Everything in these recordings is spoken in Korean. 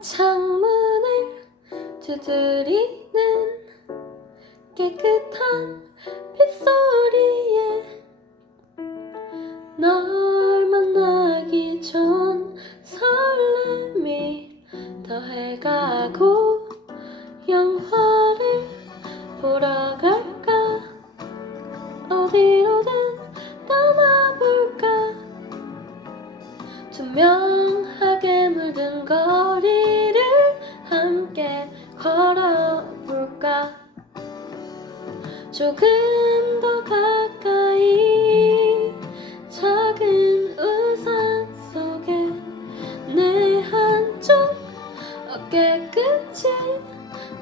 창문을 두드리는 깨끗한 보러 갈까? 어디로든 떠나볼까? 투명하게 물든 거리를 함께 걸어볼까? 조금 더 가까이 작은 우산 속에 내 한쪽 어깨 끝이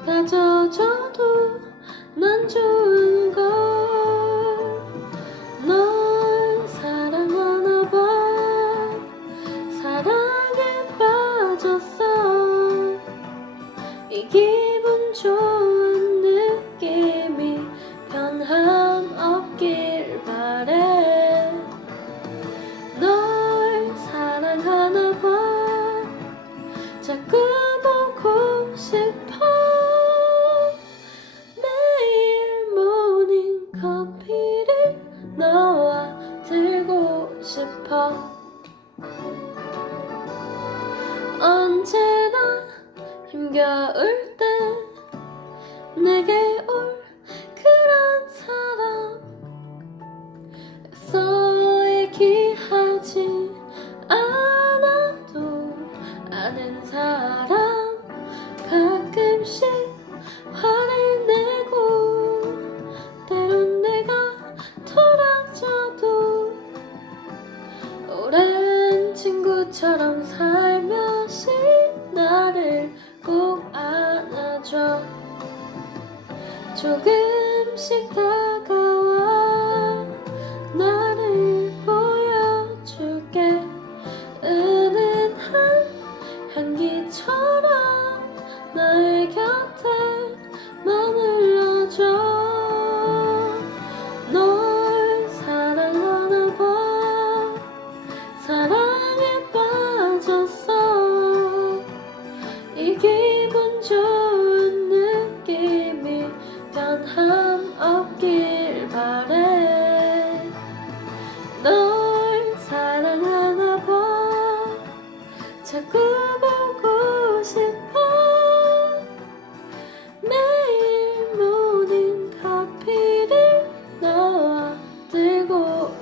다 젖어도 난 좋은 걸널 사랑하나 봐. 사랑에 빠졌어. 이기 싶어. 언제나 힘겨울 때 내게 친구처럼 살며시 나를 꼭 안아줘. 조금씩 다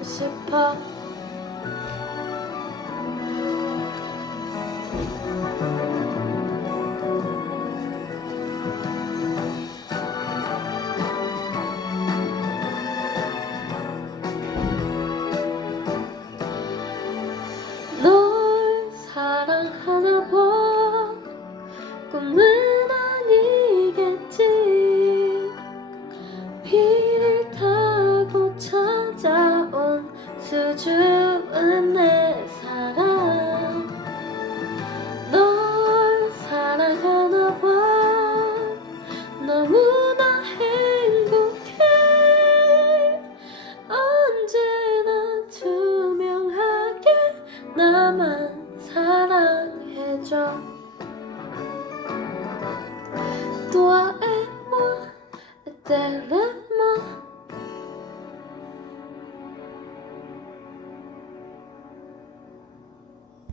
싶어 수줍은 내 사랑. 널 사랑하나 봐. 너무나 행복해. 언제나 투명하게 나만 사랑해줘. Toi et moi, éternel